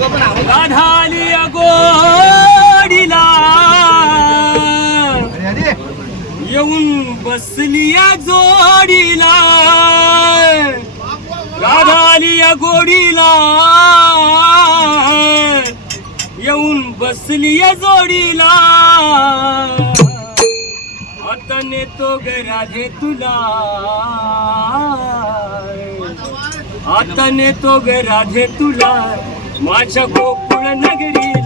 राधाली गोडीला. येऊन बसली या जोडीला. राधाली या गोडीला. येऊन बसली या जोडीला. आता नेतो ग राधे तुला. आता नेतो ग राधे तुला. माझ्या गोकुळ नगरी